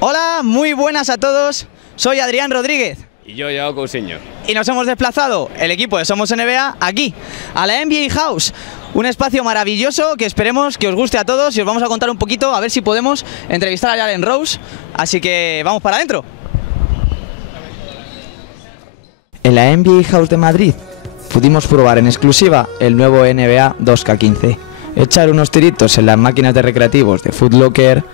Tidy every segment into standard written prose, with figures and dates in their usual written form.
Hola, muy buenas a todos. Soy Adrián Rodríguez. Y yo, Yago, Cousiño. Y nos hemos desplazado, el equipo de SomosNBA, aquí, a la NBA House. Un espacio maravilloso que esperemos que os guste a todos y os vamos a contar un poquito a ver si podemos entrevistar a Jalen Rose. Así que vamos para adentro. En la NBA House de Madrid pudimos probar en exclusiva el nuevo NBA 2K15, echar unos tiritos en las máquinas de recreativos de Foot Locker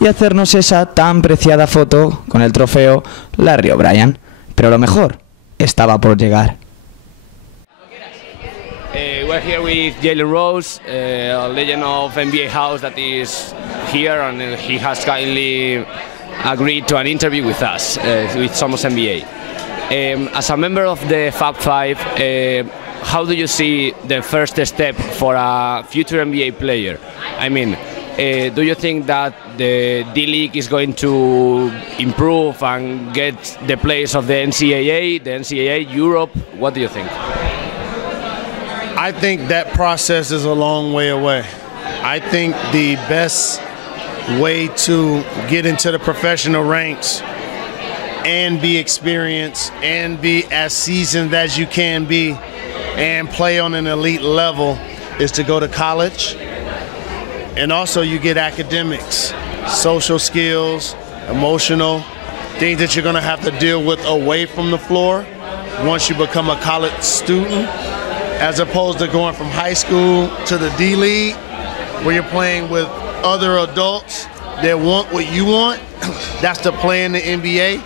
y hacernos esa tan preciada foto con el trofeo Larry O'Brien. Pero lo mejor estaba por llegar. We're here with Jalen Rose, a legend of NBA House that is here, and he has kindly agreed to an interview with us, with SomosNBA. As a member of the Fab Five, how do you see the first step for a future NBA player? I mean, do you think that the D-League is going to improve and get the place of the NCAA, Europe? What do you think? I think that process is a long way away. I think the best way to get into the professional ranks and be experienced and be as seasoned as you can be and play on an elite level is to go to college. And also you get academics, social skills, emotional, things that you're gonna have to deal with away from the floor once you become a college student, as opposed to going from high school to the D-League, where you're playing with other adults that want what you want. That's to play in the NBA.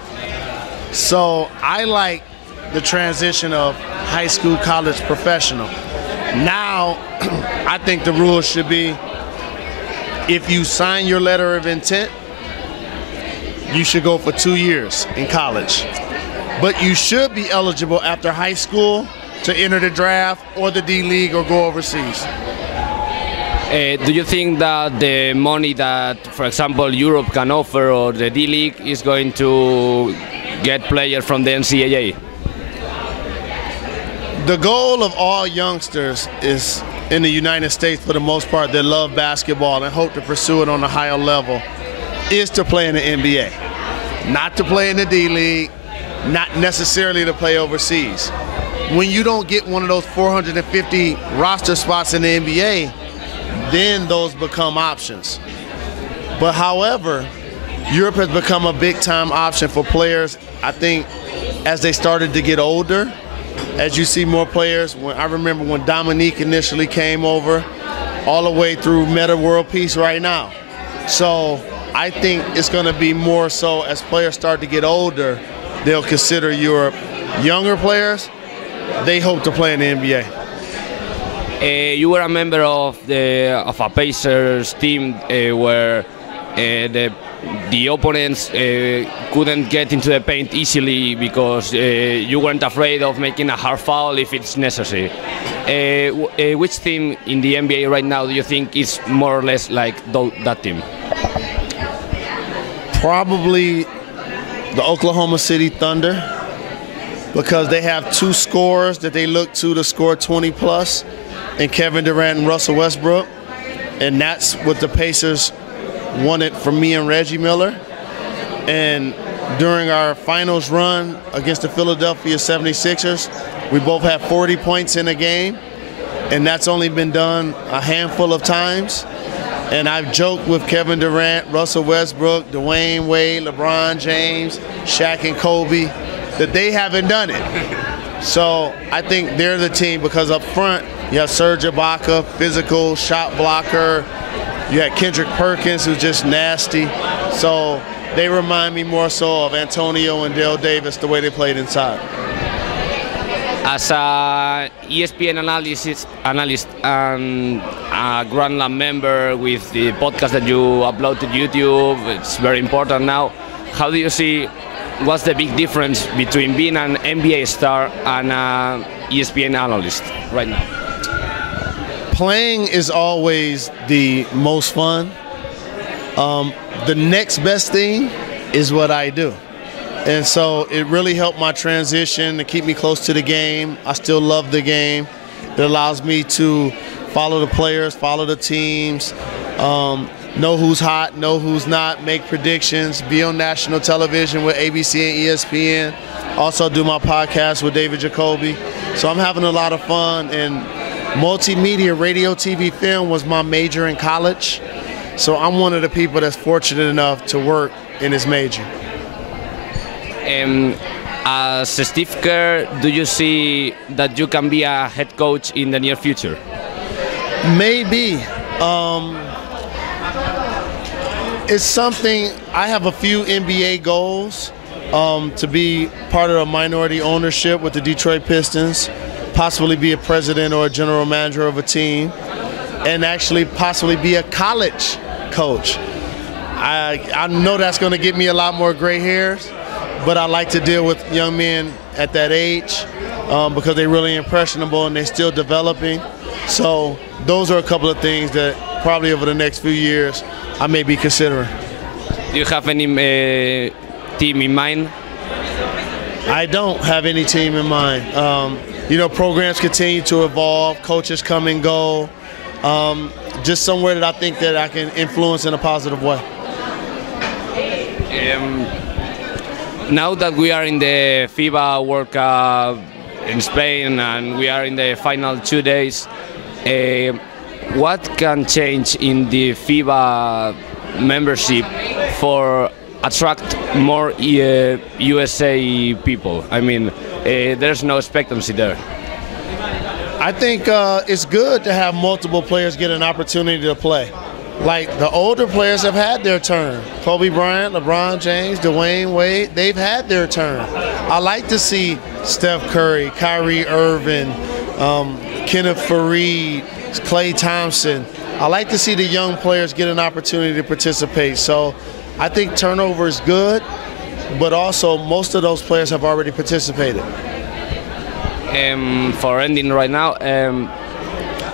So I like the transition of high school, college, professional. Now, I think the rules should be, if you sign your letter of intent, you should go for 2 years in college. But you should be eligible after high school to enter the draft or the D-League or go overseas. Do you think that the money that, for example, Europe can offer or the D-League is going to get players from the NCAA? The goal of all youngsters is, in the United States for the most part, that love basketball and hope to pursue it on a higher level, is to play in the NBA. Not to play in the D-League, not necessarily to play overseas. When you don't get one of those 450 roster spots in the NBA, then those become options. But however, Europe has become a big time option for players, I think, as they started to get older. As you see more players, I remember when Dominique initially came over, all the way through Meta World Peace right now. So I think it's going to be more so as players start to get older, they'll consider Europe. Younger players, they hope to play in the NBA. You were a member of a Pacers team where the opponents couldn't get into the paint easily because you weren't afraid of making a hard foul if it's necessary. Which team in the NBA right now do you think is more or less like that team? Probably the Oklahoma City Thunder, because they have two scorers that they look to score 20 plus, and Kevin Durant and Russell Westbrook. And that's what the Pacers wanted from me and Reggie Miller. And during our finals run against the Philadelphia 76ers, we both had 40 points in a game, and that's only been done a handful of times. And I've joked with Kevin Durant, Russell Westbrook, Dwayne Wade, LeBron James, Shaq and Kobe, that they haven't done it. So I think they're the team, because up front, you have Serge Ibaka, physical, shot blocker. You had Kendrick Perkins, who's just nasty. So they remind me more so of Antonio and Dale Davis, the way they played inside. As a ESPN analyst and a Grand member with the podcast that you upload to YouTube, it's very important now. How do you see, what's the big difference between being an NBA star and an ESPN analyst right now? Playing is always the most fun. The next best thing is what I do. And so it really helped my transition to keep me close to the game. I still love the game. It allows me to follow the players, follow the teams, know who's hot, know who's not, make predictions, be on national television with ABC and ESPN. Also do my podcast with David Jacoby. So I'm having a lot of fun, and multimedia, radio, TV, film was my major in college. So I'm one of the people that's fortunate enough to work in this major. As Steve Kerr, do you see that you can be a head coach in the near future? Maybe. It's something, I have a few NBA goals to be part of a minority ownership with the Detroit Pistons, possibly be a president or a general manager of a team, and actually possibly be a college coach. I know that's going to get me a lot more gray hairs, but I like to deal with young men at that age because they're really impressionable and they're still developing. So those are a couple of things that probably over the next few years I may be considering. Do you have any team in mind? I don't have any team in mind. You know, programs continue to evolve, coaches come and go. Just somewhere that I think that I can influence in a positive way. Now that we are in the FIBA World Cup in Spain and we are in the final 2 days, what can change in the FIBA membership for attract more USA people? I mean, there's no expectancy there. I think it's good to have multiple players get an opportunity to play. Like the older players have had their turn. Kobe Bryant, LeBron James, Dwayne Wade, they've had their turn. I like to see Steph Curry, Kyrie Irving, Kenneth Faried, Klay Thompson. I like to see the young players get an opportunity to participate. So I think turnover is good, but also most of those players have already participated. For ending right now,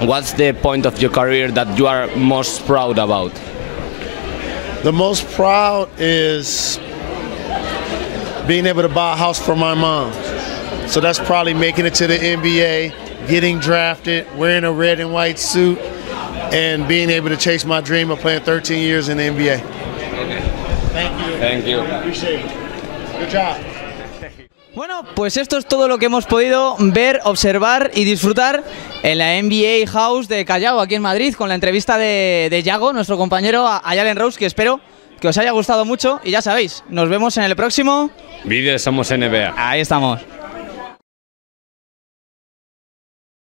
what's the point of your career that you are most proud about? The most proud is being able to buy a house for my mom. So that's probably making it to the NBA, getting drafted, wearing a red and white suit, and being able to chase my dream of playing 13 years in the NBA. Thank you. Thank you. Appreciate it. Good job. Bueno, pues esto es todo lo que hemos podido ver, observar y disfrutar en la NBA House de Callao, aquí en Madrid, con la entrevista de Yago, nuestro compañero, a Jalen Rose, que espero que os haya gustado mucho. Y ya sabéis, nos vemos en el próximo vídeo de SomosNBA. Ahí estamos.